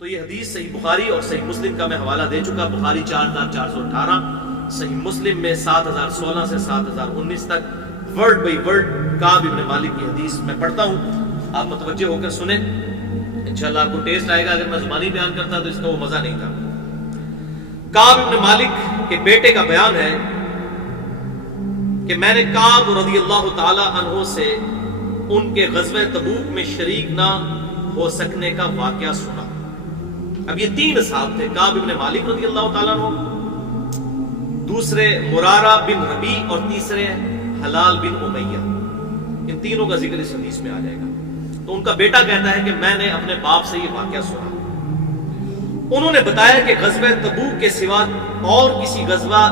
تو یہ حدیث صحیح بخاری اور صحیح مسلم کا میں حوالہ دے چکا. بخاری 4418، صحیح مسلم میں 7016 سے 7019 تک ورڈ بائی ورڈ کعب ابن مالک کی حدیث میں پڑھتا ہوں. آپ متوجہ ہو کر سنیں، انشاءاللہ آپ کو ٹیسٹ آئے گا. اگر میں زبانی بیان کرتا تو اس کا وہ مزہ نہیں تھا. کعب ابن مالک کے بیٹے کا بیان ہے کہ میں نے کعب رضی اللہ تعالی عنہ سے ان کے غزوہ تبوک میں شریک نہ ہو سکنے کا واقعہ سنا. اب یہ تین اصحاب تھے، کعب ابن مالک رضی اللہ تعالیٰ عنہ، دوسرے مرارہ بن ربیع اور تیسرے حلال بن امیہ. ان تینوں کا ذکر اس حدیث میں آ جائے گا. تو ان کا بیٹا کہتا ہے کہ میں نے اپنے باپ سے یہ واقعہ سنا. انہوں نے بتایا کہ غزوہ تبوک کے سوا اور کسی غزوہ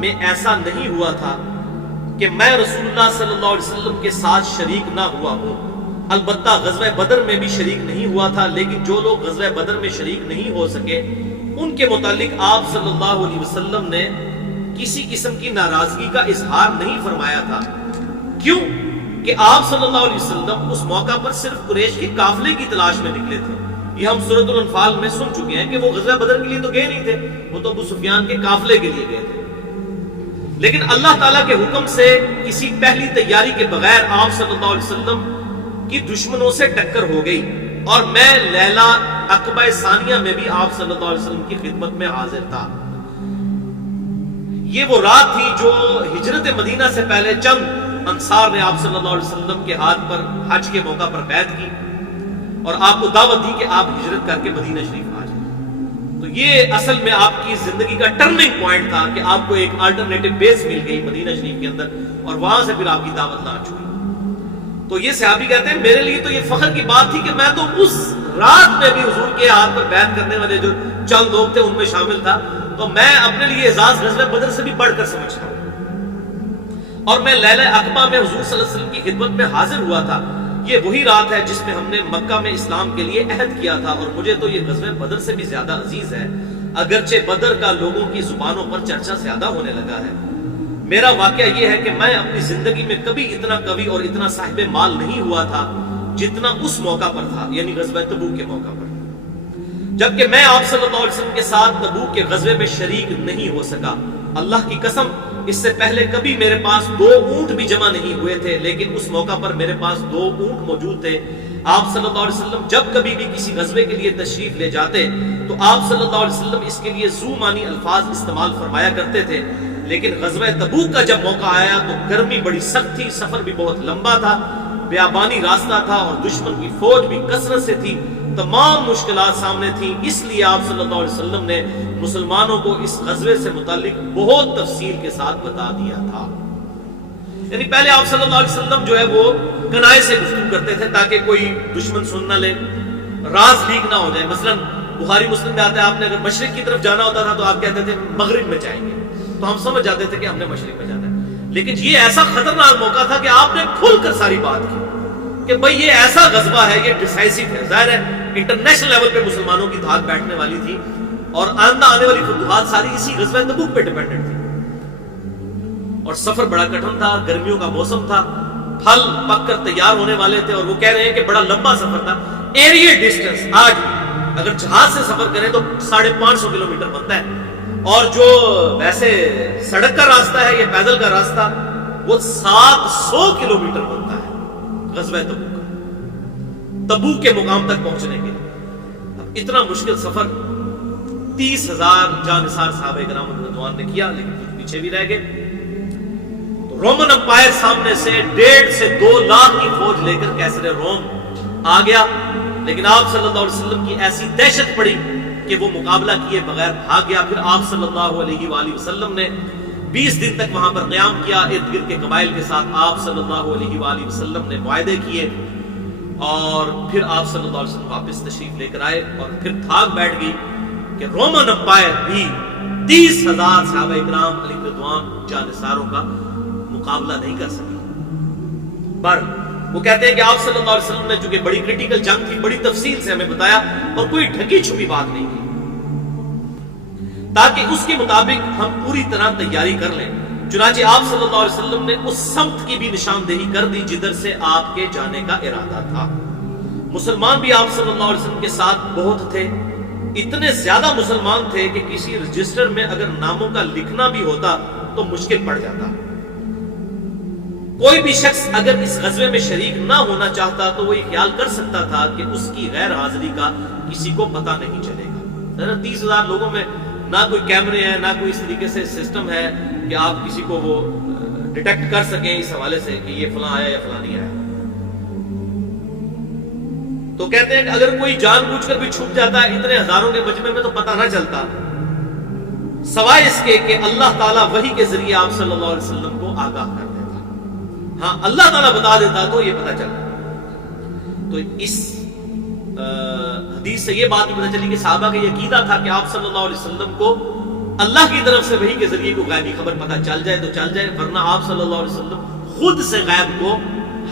میں ایسا نہیں ہوا تھا کہ میں رسول اللہ صلی اللہ علیہ وسلم کے ساتھ شریک نہ ہوا ہوں. البتہ غزوہ بدر میں بھی شریک نہیں ہوا تھا، لیکن جو لوگ غزوہ بدر میں شریک نہیں ہو سکے ان کے متعلق آپ صلی اللہ علیہ وسلم نے کسی قسم کی ناراضگی کا اظہار نہیں فرمایا تھا. کیوں کہ آپ صلی اللہ علیہ وسلم اس موقع پر صرف قریش کے قافلے کی تلاش میں نکلے تھے. یہ ہم سورۃ الانفال میں سن چکے ہیں کہ وہ غزوہ بدر کے لیے تو گئے نہیں تھے، وہ تو ابو سفیان کے قافلے کے لیے گئے تھے. لیکن اللہ تعالیٰ کے حکم سے کسی پہلی تیاری کے بغیر آپ صلی اللہ علیہ وسلم کی دشمنوں سے ٹکر ہو گئی اور میں لیلہ عقبہ ثانیہ میں بھی آپ صلی اللہ علیہ وسلم کی خدمت میں حاضر تھا. یہ وہ رات تھی جو ہجرت مدینہ سے پہلے چند انصار نے آپ صلی اللہ علیہ وسلم کے ہاتھ پر حج کے موقع پر بیعت کی اور آپ کو دعوت دی کہ آپ ہجرت کر کے مدینہ شریف آ جائیں. تو یہ اصل میں آپ کی زندگی کا ٹرننگ پوائنٹ تھا کہ آپ کو ایک الٹرنیٹو بیس مل گئی مدینہ شریف کے اندر اور وہاں سے پھر آپ کی دعوت لانچ ہوئی. تو یہ صحابی کہتے ہیں میرے لیے تو یہ فخر کی بات تھی کہ میں تو اس رات میں بھی حضور کے ہاتھ پر بیعت کرنے والے جو چند لوگ تھے ان میں شامل تھا. تو میں اپنے لیے اعزاز غزوہ بدر سے بھی بڑھ کر سمجھتا ہوں. اور میں لیلہ عقبہ میں حضور صلی اللہ علیہ وسلم کی خدمت میں حاضر ہوا تھا. یہ وہی رات ہے جس میں ہم نے مکہ میں اسلام کے لیے عہد کیا تھا اور مجھے تو یہ غزوہ بدر سے بھی زیادہ عزیز ہے، اگرچہ بدر کا لوگوں کی زبانوں پر چرچا زیادہ ہونے لگا ہے. میرا واقعہ یہ ہے کہ میں اپنی زندگی میں کبھی اتنا قوی اور اتنا صاحب مال نہیں ہوا تھا جتنا اس موقع پر تھا، یعنی غزوہ تبوک کے موقع پر. جبکہ میں آپ صلی اللہ علیہ وسلم کے ساتھ تبوک کے غزوے میں شریک نہیں ہو سکا. اللہ کی قسم اس سے پہلے کبھی میرے پاس 2 اونٹ بھی جمع نہیں ہوئے تھے، لیکن اس موقع پر میرے پاس 2 اونٹ موجود تھے. آپ صلی اللہ علیہ وسلم جب کبھی بھی کسی غزوے کے لیے تشریف لے جاتے تو آپ صلی اللہ علیہ وسلم اس کے لیے ذو معنی الفاظ استعمال فرمایا کرتے تھے. لیکن غزوہ تبوک کا جب موقع آیا تو گرمی بڑی سخت تھی، سفر بھی بہت لمبا تھا، بیابانی راستہ تھا اور دشمن کی فوج بھی کثرت سے تھی. تمام مشکلات سامنے تھیں. اس لیے آپ صلی اللہ علیہ وسلم نے مسلمانوں کو اس غزوے سے متعلق بہت تفصیل کے ساتھ بتا دیا تھا. یعنی پہلے آپ صلی اللہ علیہ وسلم جو ہے وہ کنائے سے گفتگو کرتے تھے تاکہ کوئی دشمن سن نہ لے، راز لیک نہ ہو جائے. مثلا بخاری مسلم میں آتا ہے آپ نے اگر مشرق کی طرف جانا ہوتا تھا تو آپ کہتے تھے مغرب میں جائیں گے، تو ہم سمجھ جاتے تھے کہ ہم نے مشرق میں جانا ہے. لیکن یہ ایسا خطرناک موقع تھا کہ آپ نے کھل کر ساری بات کی کہ بھئی یہ ایسا غزوہ ہے، یہ ڈیسائیسو ہے. ظاہر ہے انٹرنیشنل لیول پہ مسلمانوں کی دھاک بیٹھنے والی تھی اور آئندہ آنے والی فتوحات ساری اسی غزوہ تبوک پہ ڈیپینڈنٹ تھی. اور سفر بڑا کٹھن تھا، گرمیوں کا موسم تھا، پھل پک کر تیار ہونے والے تھے اور وہ کہہ رہے ہیں کہ بڑا لمبا سفر تھا. ایریل ڈسٹنس آج بھی اگر جہاز سے سفر کریں تو 550 کلومیٹر بنتا ہے، اور جو ویسے سڑک کا راستہ ہے یا پیدل کا راستہ وہ 700 کلومیٹر بنتا ہے غزوہ تبوک کا، تبوک کے مقام تک پہنچنے کے لیے. اب اتنا مشکل سفر 30,000 جانثار صحابہ کرام رضوان نے کیا، لیکن کچھ پیچھے بھی رہ گئے. تو رومن امپائر سامنے سے 1.5 سے 2 لاکھ کی فوج لے کر کیسر روم آ گیا، لیکن آپ صلی اللہ علیہ وسلم کی ایسی دہشت پڑی کہ وہ مقابلہ کیے بغیر بھاگ گیا. پھر آپ صلی اللہ علیہ وآلہ وسلم نے 20 دن تک وہاں پر قیام کیا. ارد گرد کے قبائل کے ساتھ آپ صلی اللہ علیہ وآلہ وسلم نے معاہدے کیے اور پھر آپ صلی اللہ علیہ وسلم واپس تشریف لے کر آئے. اور پھر دھاک بیٹھ گئی کہ رومن امپائر بھی 30,000 صحابہ اکرام علیہ رضوان جانثاروں کا مقابلہ نہیں کر سکے. پر وہ کہتے ہیں کہ آپ صلی اللہ علیہ وسلم نے چونکہ بڑی کریٹیکل جنگ تھی بڑی تفصیل سے ہمیں بتایا اور کوئی ڈھکی چھپی بات نہیں تھی تاکہ اس کے مطابق ہم پوری طرح تیاری کر لیں. چنانچہ آپ صلی اللہ علیہ وسلم نے اس سمت کی بھی نشاندہی کر دی جدھر سے آپ کے جانے کا ارادہ تھا. مسلمان بھی آپ صلی اللہ علیہ وسلم کے ساتھ بہت تھے، اتنے زیادہ مسلمان تھے کہ کسی رجسٹر میں اگر ناموں کا لکھنا بھی ہوتا تو مشکل پڑ جاتا۔ کوئی بھی شخص اگر اس غزوے میں شریک نہ ہونا چاہتا تو وہ یہ خیال کر سکتا تھا کہ اس کی غیر حاضری کا کسی کو پتہ نہیں چلے گا۔ 30,000 لوگوں میں نہ کوئی کیمرے ہیں، نہ کوئی اس طریقے سے سسٹم ہے کہ آپ کسی کو وہ ڈیٹیکٹ کر سکیں اس حوالے سے کہ یہ فلاں آیا یا فلاں نہیں آیا۔ تو کہتے ہیں کہ اگر کوئی جان بوجھ کر بھی چھپ جاتا ہے اتنے ہزاروں کے مجمع میں تو پتہ نہ چلتا، سوائے اس کے کہ اللہ تعالیٰ وحی کے ذریعے آپ صلی اللہ علیہ وسلم کو آگاہ کر دیتا۔ ہاں اللہ تعالیٰ بتا دیتا تو یہ پتہ چلتا۔ تو اس حدیث سے یہ بات بھی پتہ چلی کہ صحابہ کا یہ عقیدہ تھا کہ آپ صلی اللہ علیہ وسلم کو اللہ کی طرف سے وحی کے ذریعے کو غیبی خبر پتہ چل جائے تو چل جائے، ورنہ آپ صلی اللہ علیہ وسلم خود سے غیب کو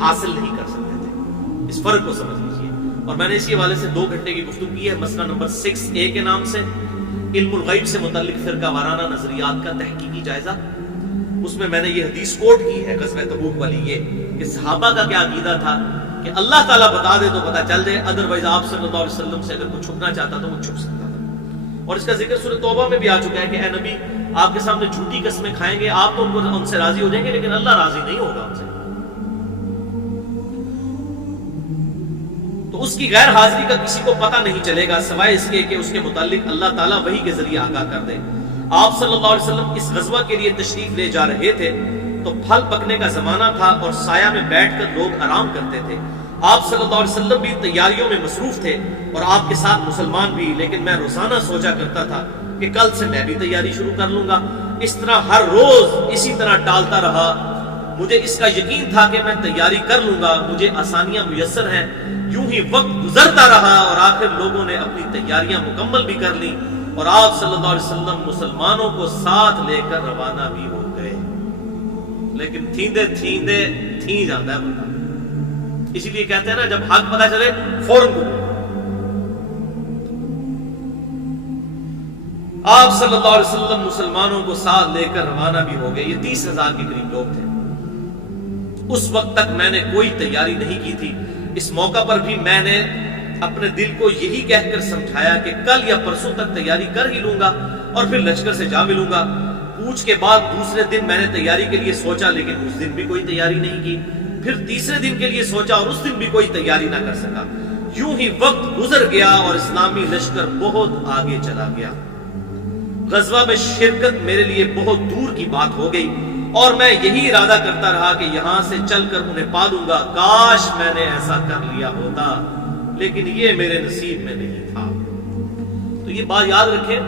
حاصل نہیں کر سکتے تھے۔ اس فرق کو سمجھ لیجیے۔ اور میں نے اسی حوالے سے 2 گھنٹے کی گفتگو کی ہے، مسئلہ نمبر 6A کے نام سے علم الغیب سے متعلق فرقہ وارانہ نظریات کا تحقیقی جائزہ۔ اس میں نے یہ حدیث کوٹ کی ہے غزوہ تبوک والی، یہ کہ صحابہ کا کیا عقیدہ تھا کہ اللہ تعالیٰ بتا دے تو پتہ چل جائے، ادروائز آپ صلی اللہ علیہ وسلم سے اگر کوئی چھپنا چاہتا تو وہ چھپ سکتا تھا۔ اور اس کا ذکر سورہ توبہ میں بھی آ چکا ہے کہ اے نبی آپ کے سامنے جھوٹی قسمیں کھائیں گے، آپ تو ان سے راضی ہو جائیں گے لیکن اللہ راضی نہیں ہوگا ان سے۔ تو اس کی غیر حاضری کا کسی کو پتہ نہیں چلے گا سوائے اس کے کہ اس کے متعلق اللہ تعالیٰ وحی کے ذریعے آگاہ کر دے۔ آپ صلی اللہ علیہ وسلم اس غزوہ کے لیے تشریف لے جا رہے تھے تو پھل پکنے کا زمانہ تھا اور سایہ میں بیٹھ کر لوگ آرام کرتے تھے۔ آپ صلی اللہ علیہ وسلم بھی تیاریوں میں مصروف تھے اور آپ کے ساتھ مسلمان بھی، لیکن میں روزانہ سوچا کرتا تھا کہ کل سے میں بھی تیاری شروع کر لوں گا۔ اس طرح ہر روز اسی طرح ٹالتا رہا۔ مجھے اس کا یقین تھا کہ میں تیاری کر لوں گا، مجھے آسانیاں میسر ہیں۔ یوں ہی وقت گزرتا رہا اور آخر لوگوں نے اپنی تیاریاں مکمل بھی کر لی اور آپ صلی اللہ علیہ وسلم مسلمانوں کو ساتھ لے کر روانہ بھی ہو گئے۔ لیکن تھیندے تھیندے تھی جاتا ہے بندہ، اسی لیے کہتے ہیں نا جب حق پتہ چلے فوراً کو۔ آپ صلی اللہ علیہ وسلم مسلمانوں کو ساتھ لے کر روانہ بھی ہو گئے۔ یہ 30,000 کے قریب لوگ تھے۔ اس وقت تک میں نے کوئی تیاری نہیں کی تھی۔ اس موقع پر بھی میں نے اپنے دل کو یہی کہہ کر سمجھایا کہ کل یا پرسوں تک تیاری کر ہی لوں گا اور پھر لشکر سے جا ملوں گا۔ پوچھ کے بعد دوسرے دن میں نے تیاری کے لیے سوچا لیکن اس دن بھی کوئی تیاری نہیں کی۔ پھر تیسرے دن کے لیے سوچا اور اس دن بھی کوئی تیاری نہ کر سکا۔ یوں ہی وقت گزر گیا اور اسلامی لشکر بہت آگے چلا گیا۔ غزوہ میں شرکت میرے لیے بہت دور کی بات ہو گئی اور میں یہی ارادہ کرتا رہا کہ یہاں سے چل کر انہیں پا لوں گا۔ کاش میں نے ایسا کر لیا ہوتا، لیکن یہ میرے نصیب میں نہیں تھا۔ تو یہ بات یاد رکھیں،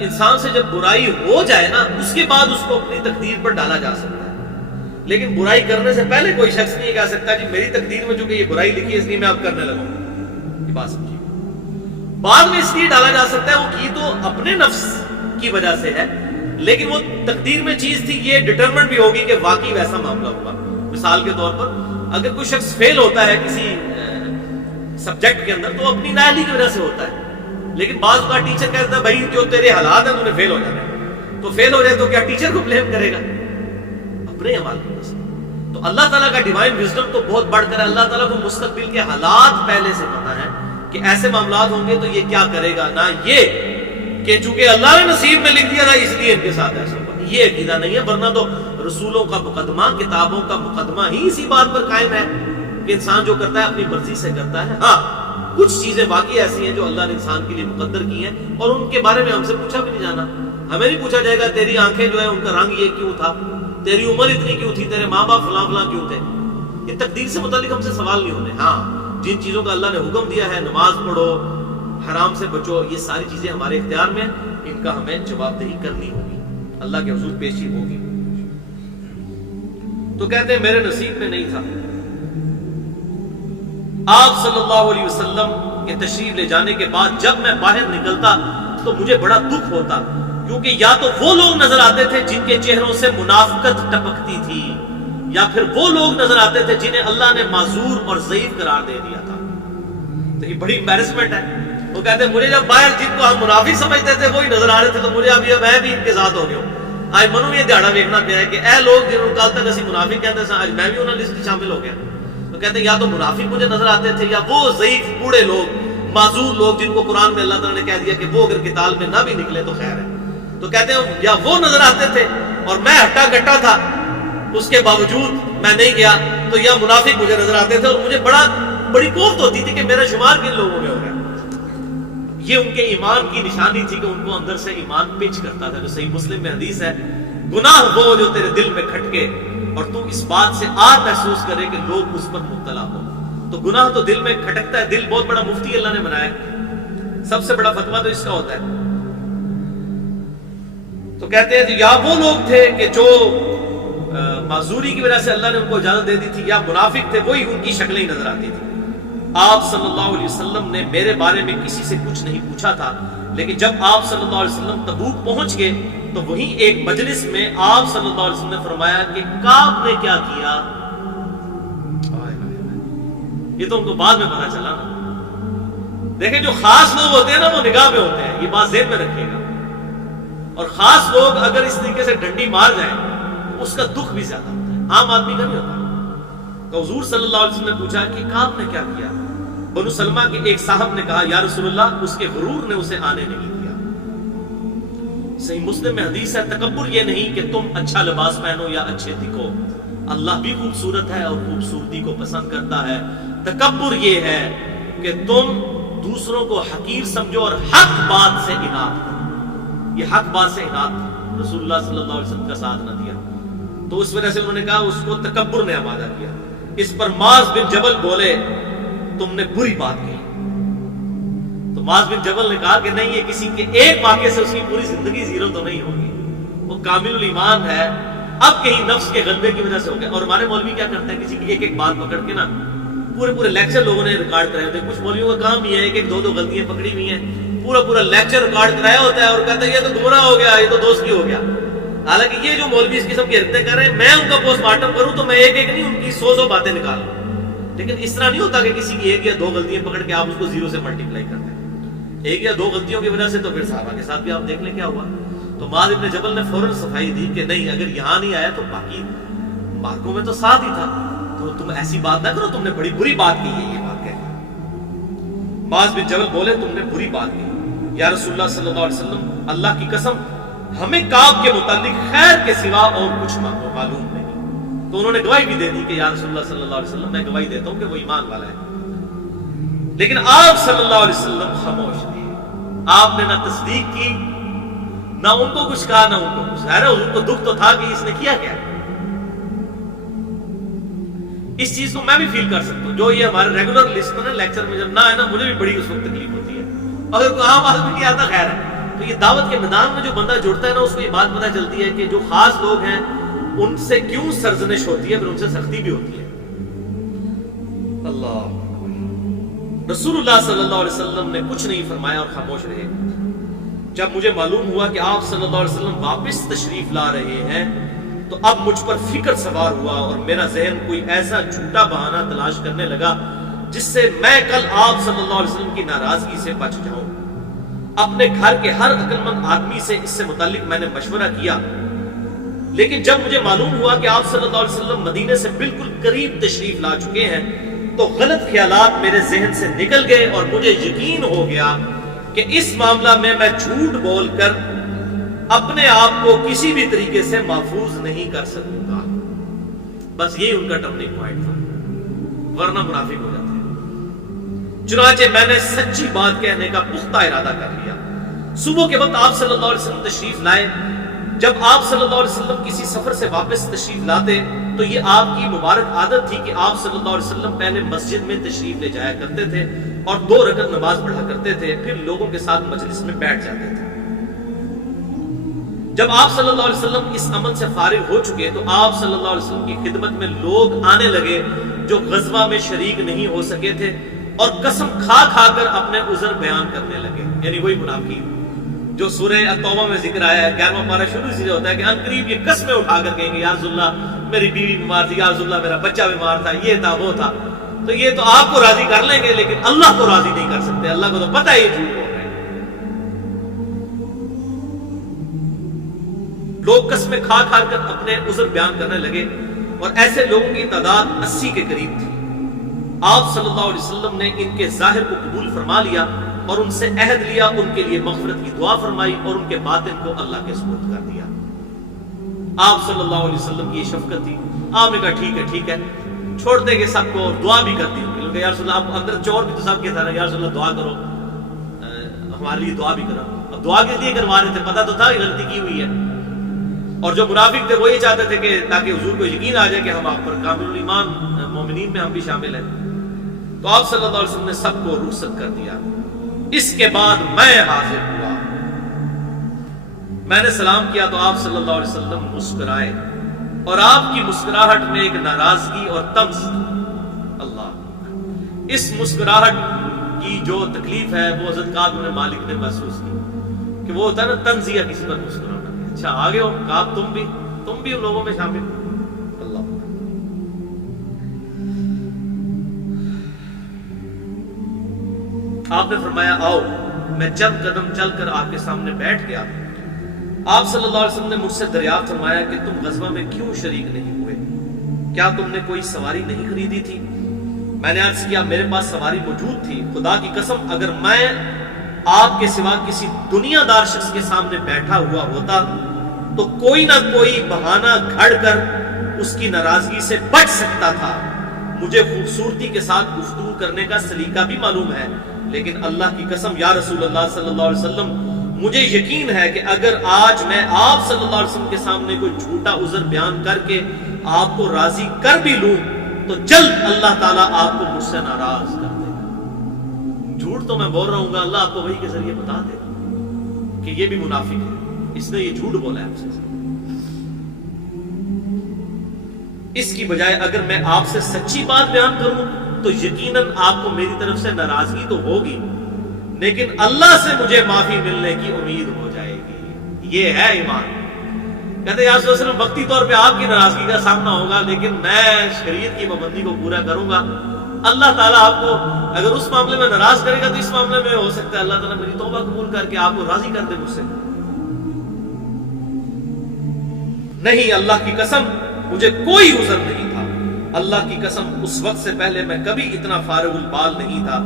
انسان سے جب برائی ہو جائے نا اس کے بعد اس کو اپنی تقدیر پر ڈالا جا سکتا ہے، لیکن برائی کرنے سے پہلے کوئی شخص نہیں کہہ سکتا جی میری تقدیر میں چونکہ یہ برائی لکھی ہے اس لیے میں اب کرنے لگا ہوں۔ یہ بات سمجھیے، بعد میں اس لیے ڈالا جا سکتا ہے وہ کی تو اپنے نفس کی وجہ سے ہے، لیکن وہ تقدیر میں چیز تھی، یہ ڈٹرمنٹ بھی ہوگی کہ واقعی ویسا معاملہ ہوگا۔ مثال کے طور پر اگر کوئی شخص فیل ہوتا ہے کسی سبجیکٹ کے اندر تو اپنی نااہلی کی وجہ سے ہوتا ہے، لیکن بعض اوقات ٹیچر کہتا ہے بھائی جو تیرے حالات ہیں تو نے فیل ہو جانا ہے، تو فیل ہو جائے تو کیا ٹیچر کو بلیم کرے گا؟ اپنے عمل کی وجہ سے۔ تو اللہ تعالیٰ کا ڈیوائن وزڈم تو بہت بڑھ کر ہے، اللہ تعالیٰ کو مستقبل کے حالات پہلے سے پتا ہے کہ ایسے معاملات ہوں گے تو یہ کیا کرے گا، نہ یہ کہ چونکہ اللہ نے نصیب میں لکھ دیا تھا اس لیے ان کے ساتھ ایسا ہوا۔ یہ عقیدہ نہیں ہے، ورنہ تو رسولوں کا مقدمہ، کتابوں کا مقدمہ ہی اسی بات پر قائم ہے کہ انسان جو کرتا ہے اپنی مرضی سے کرتا ہے۔ ہاں کچھ چیزیں واقعی ایسی ہیں جو اللہ نے انسان کے لیے مقدر کی ہیں اور ان کے بارے میں ہم سے پوچھا بھی نہیں جانا۔ ہمیں نہیں پوچھا جائے گا تیری آنکھیں جو ہیں ان کا رنگ یہ کیوں تھا، تیری عمر اتنی کیوں تھی، تیرے ماں باپ فلاں فلاں کیوں تھے۔ یہ تقدیر سے متعلق ہم سے سوال نہیں ہونے۔ ہاں جن چیزوں کا اللہ نے حکم دیا ہے، نماز پڑھو، حرام سے بچو، یہ ساری چیزیں ہمارے اختیار میں، ان کا ہمیں جواب دہی کرنی ہوگی، اللہ کے حضور پیشی ہوگی۔ تو کہتے ہیں میرے نصیب میں نہیں تھا۔ آپ صلی اللہ علیہ وسلم کے تشریف لے جانے کے بعد جب میں باہر نکلتا تو مجھے بڑا دکھ ہوتا، کیونکہ یا تو وہ لوگ نظر آتے تھے جن کے چہروں سے منافقت ٹپکتی تھی، یا پھر وہ لوگ نظر آتے تھے جنہیں اللہ نے معذور اور ضعیف قرار دے دیا تھا۔ تو یہ بڑی امبیرسمنٹ ہے۔ وہ کہتے ہیں مجھے جب باہر جن کو ہم منافق سمجھتے تھے وہی نظر آ رہے تھے تو مجھے اب یہ میں بھی ان کے ساتھ ہو گیا ہوں۔ آج منو یہ دیہڑا دیکھنا پیا ہے کہ اے لوگ جنہوں کل تک اسی منافق کہتے ہیں آج میں بھی انہوں لسٹ شامل ہو گیا۔ تو تو کہتے ہیں یا تو منافق مجھے نظر آتے تھے یا وہ ضعیف بوڑھے لوگ معذور لوگ جن کو قرآن میں اللہ تعالیٰ نے کہہ دیا کہ وہ اگر قتال میں نہ بھی نکلے تو خیر ہے. تو کہتے ہیں یا وہ نظر آتے تھے اور میں ہٹا کٹا تھا اس کے باوجود میں نہیں گیا, تو یا منافق مجھے نظر آتے تھے اور مجھے بڑی کوفت ہوتی تھی کہ میرا شمار کن لوگوں میں ہو گیا. یہ ان کے ایمان کی نشانی تھی کہ ان کو اندر سے ایمان پچ کرتا تھا. جو صحیح مسلم میں حدیث ہے, گناہ وہ جو تیرے دل میں کھٹکے اور تو اس بات سے آر محسوس کرے کہ لوگ اس پر مبتلا ہو. تو گناہ تو دل میں کھٹکتا ہے. دل بہت بڑا مفتی اللہ نے بنایا, سب سے بڑا فتویٰ تو اس کا ہوتا ہے. تو کہتے ہیں یا وہ لوگ تھے کہ جو معذوری کی وجہ سے اللہ نے ان کو اجازت دے دی تھی, یا منافق تھے وہی ان کی شکلیں ہی نظر آتی تھی. آپ صلی اللہ علیہ وسلم نے میرے بارے میں کسی سے کچھ نہیں پوچھا تھا, لیکن جب آپ صلی اللہ علیہ وسلم تبوک پہنچ گئے تو وہیں ایک مجلس میں آپ صلی اللہ علیہ وسلم نے فرمایا کہ کعب نے کیا کیا. یہ تو ان کو بعد میں پتا چلا نا. دیکھیں جو خاص لوگ ہوتے ہیں نا وہ نگاہ میں ہوتے ہیں, یہ بات ذہن میں رکھیے گا. اور خاص لوگ اگر اس طریقے سے ڈنڈی مار جائیں تو اس کا دکھ بھی زیادہ ہوتا ہے, عام آدمی کا نہیں ہوتا. تو حضور صلی اللہ علیہ وسلم نے پوچھا کہ کعب نے کیا کیا. بنو سلمہ کے ایک صاحب نے کہا یا رسول اللہ اس کے غرور نے اسے آنے نہیں دیا. صحیح مسلم میں حدیث ہے, تکبر یہ نہیں کہ تم اچھا لباس پہنو یا اچھے دکھو, اللہ بھی خوبصورت ہے اور خوبصورتی کو پسند کرتا ہے. تکبر یہ ہے کہ تم دوسروں کو حقیر سمجھو اور حق بات سے اناد کرو. یہ حق بات سے اناد تھا, رسول اللہ صلی اللہ علیہ وسلم کا ساتھ نہ دیا. تو اس وجہ سے انہوں نے کہا اس کو تکبر نے آمادہ کیا. اس پر معاذ بن جبل بولے تم نے بری بات کی. تو معاذ بن جبل نے کہا کہ نہیں, یہ کسی کے ایک واقعے سے اس کی پوری زندگی زیرو تو نہیں ہوگی, وہ کامل الایمان ہے, اب کہیں نفس کے غلبے کی وجہ سے ہو گیا. اور ہمارے مولوی کیا کرتے ہیں, کسی کی ایک ایک بات پکڑ کے نا پورے لیکچر لوگوں نے ریکارڈ کرائے ہوتے ہیں. کچھ مولویوں کا کام یہ ہے کہ دو غلطیاں پکڑی ہوئی ہیں, پورا لیکچر ریکارڈ کرایا ہوتا ہے اور کہتا ہے یہ تو گمراہ ہو گیا, یہ تو دوستی ہو گیا. حالانکہ یہ جو مولوی اس قسم کی حرکتیں کر رہے ہیں, میں ان کا پوسٹ مارٹم کروں تو میں ایک ایک نہیں ان کی 100 باتیں نکالوں. لیکن اس طرح نہیں ہوتا کہ کسی کی ایک یا دو غلطیاں پکڑ کے آپ اس کو زیرو سے ملٹیپلائی کر دیں. ایک یا دو غلطیوں کی وجہ سے تو پھر صحابہ کے ساتھ بھی آپ دیکھ لیں کیا ہوا. تو معاذ ابن جبل نے فوراً صفائی دی کہ نہیں, اگر یہاں نہیں آیا تو باقی مارکوں میں تو ساتھ ہی تھا, تو تم ایسی بات نہ کرو, تم نے بڑی بری بات کی ہے. یہ بات کہہ معاذ بن جبل بولے تم نے بری بات کی. یا رسول اللہ صلی اللہ علیہ وسلم, اللہ کی قسم ہمیں کعب کے متعلق خیر کے سوا اور کچھ معلوم نہیں. تو انہوں نے گواہی بھی دے دی کہ یا رسول اللہ صلی اللہ علیہ وسلم, میں گواہی دیتا ہوں کہ وہ ایمان والا ہے. لیکن آپ صلی اللہ علیہ وسلم خاموش تھے. آپ نے نہ تصدیق کی, نہ ان کو کچھ کہا, نہ ان کو کچھ. ظاہر ہے حضور کو دکھ تو تھا کہ اس نے کیا کیا. اس چیز کو میں بھی فیل کر سکتا ہوں. جو یہ ہمارے ریگولر لسنر لیکچر میں جب نہ ہے نا, مجھے بھی بڑی اس وقت تکلیف ہوتی ہے. اگر کوئی عام آدمی نہیں آتا خیر ہے. تو یہ دعوت کے میدان میں جو بندہ جڑتا ہے نا, اس کو یہ بات پتہ چلتی ہے کہ جو خاص لوگ ہیں ان سے کیوں سرزنش ہوتی ہے, پھر ان سے سختی بھی ہوتی ہے. اللہ رسول اللہ صلی اللہ علیہ وسلم نے کچھ نہیں فرمایا اور خاموش رہے. جب مجھے معلوم ہوا کہ آپ صلی اللہ علیہ وسلم واپس تشریف لا رہے ہیں تو اب مجھ پر فکر سوار ہوا اور میرا ذہن کوئی ایسا جھوٹا بہانہ تلاش کرنے لگا جس سے میں کل آپ صلی اللہ علیہ وسلم کی ناراضگی سے بچ جاؤں. اپنے گھر کے ہر عقل مند آدمی سے اس سے متعلق میں نے مشورہ کیا, لیکن جب مجھے معلوم ہوا کہ آپ صلی اللہ علیہ وسلم مدینے سے بالکل قریب تشریف لا چکے ہیں تو غلط خیالات میرے ذہن سے نکل گئے اور مجھے یقین ہو گیا کہ اس معاملہ میں جھوٹ بول کر اپنے آپ کو کسی بھی طریقے سے محفوظ نہیں کر سکوں گا. بس یہی ان کا ٹرننگ پوائنٹ تھا, ورنہ منافق ہو جاتے. چنانچہ میں نے سچی بات کہنے کا پختہ ارادہ کر لیا. صبح کے وقت آپ صلی اللہ علیہ وسلم تشریف لائے. جب آپ صلی اللہ علیہ وسلم کسی سفر سے واپس تشریف لاتے تو یہ آپ کی مبارک عادت تھی کہ آپ صلی اللہ علیہ وسلم پہلے مسجد میں تشریف لے جایا کرتے تھے اور 2 رکعت نماز پڑھا کرتے تھے, پھر لوگوں کے ساتھ مجلس میں بیٹھ جاتے تھے. جب آپ صلی اللہ علیہ وسلم اس عمل سے فارغ ہو چکے تو آپ صلی اللہ علیہ وسلم کی خدمت میں لوگ آنے لگے جو غزوہ میں شریک نہیں ہو سکے تھے اور قسم کھا کر اپنے عذر بیان کرنے لگے. یعنی وہی منافقین جو سورہ التوبہ میں ذکر آیا ہے, 11واں پارہ شروع سے ہوتا ہے کہ ان قریب یہ قسمیں اٹھا کر کہیں گے یا رسول اللہ میری بیوی بیمار تھی, یا رسول اللہ میرا بچہ بیمار تھا, یہ تھا وہ تھا. تو یہ تو آپ کو راضی کر لیں گے لیکن اللہ کو راضی نہیں کر سکتے. اللہ کو تو پتہ ہے یہ جھوٹ بول رہے ہیں. لوگ قسمیں کھا کر اپنے عذر بیان کرنے لگے اور ایسے لوگوں کی تعداد 80 کے قریب تھی. آپ صلی اللہ علیہ وسلم نے ان کے ظاہر کو قبول فرما لیا اور ان سے عہد لیا، ان کے لیے مغفرت کی دعا فرمائی اور ان کے باطن کو اللہ کے سپرد کر دیا۔ آپ صلی اللہ علیہ وسلم کی یہ شفقت تھی، آپ نے کہا ٹھیک ہے چھوڑ دیں گے سب کو، اور دعا بھی کر دی ان کے، یا رسول اللہ آپ اندر چور بھی تو سب کے تھا نا، یا رسول اللہ دعا کرو، ہمارے لیے دعا بھی کرو۔ اب دعا کے لیے کروا رہے تھے، پتہ تو تھا کہ غلطی کی ہوئی ہے، اور جو منافق تھے وہ یہ چاہتے تھے کہ تاکہ حضور کو یقین آ جائے کہ ہم آپ پر کامل ایمان مومنین میں ہم بھی شامل ہیں۔ تو آپ صلی اللہ علیہ وسلم نے سب کو رخصت کر دیا۔ اس کے بعد میں حاضر ہوا، میں نے سلام کیا تو آپ صلی اللہ علیہ وسلم مسکرائے، اور آپ کی مسکراہٹ میں ایک ناراضگی اور طنز تھی۔ اللہ، اس مسکراہٹ کی جو تکلیف ہے وہ حضرت کعب بن مالک نے محسوس کی، کہ وہ ہوتا ہے نا طنزیہ کسی پر مسکرانا۔ اچھا آگے ہو کعب، تم بھی ان لوگوں میں شامل۔ اللہ، آپ نے فرمایا آؤ، میں چند قدم چل کر آپ کے سامنے بیٹھ گیا۔ آپ صلی اللہ علیہ وسلم نے مجھ سے دریافت فرمایا کہ تم غزوہ میں کیوں شریک نہیں ہوئے؟ کیا تم نے کوئی سواری نہیں خریدی تھی؟ میں نے عرض کیا میرے پاس سواری موجود تھی، خدا کی قسم اگر میں آپ کے سوا کسی دنیا دار شخص کے سامنے بیٹھا ہوا ہوتا تو کوئی نہ کوئی بہانہ گھڑ کر اس کی ناراضگی سے بچ سکتا تھا۔ مجھے خوبصورتی کے ساتھ گفتگو کرنے کا سلیقہ بھی معلوم ہے، لیکن اللہ کی قسم یا رسول اللہ صلی اللہ علیہ وسلم مجھے یقین ہے کہ اگر آج میں آپ صلی اللہ علیہ وسلم کے سامنے کوئی جھوٹا عذر بیان کر کے آپ کو راضی کر بھی لوں تو جلد اللہ تعالیٰ آپ کو مجھ سے ناراض کر دے گا۔ جھوٹ تو میں بول رہا ہوں گا، اللہ آپ کو وحی کے ذریعے بتا دے گا کہ یہ بھی منافق ہے، اس نے یہ جھوٹ بولا ہے آپ سے۔ اس کی بجائے اگر میں آپ سے سچی بات بیان کروں تو یقیناً آپ کو میری طرف سے ناراضگی تو ہوگی، لیکن اللہ سے مجھے معافی ملنے کی امید ہو جائے گی۔ یہ ہے ایمان۔ کہتے ہیں یا رسول اللہ صرف وقتی طور پہ آپ کی ناراضگی کا سامنا ہوگا، لیکن میں شریعت کی پابندی کو پورا کروں گا۔ اللہ تعالیٰ آپ کو اگر اس معاملے میں ناراض کرے گا تو اس معاملے میں ہو سکتا ہے اللہ تعالیٰ میری توبہ قبول کر کے آپ کو راضی کر دے مجھ سے۔ نہیں، اللہ کی قسم مجھے کوئی عذر نہیں تھا، اللہ کی قسم اس وقت سے پہلے میں کبھی اتنا فارغ البال نہیں تھا،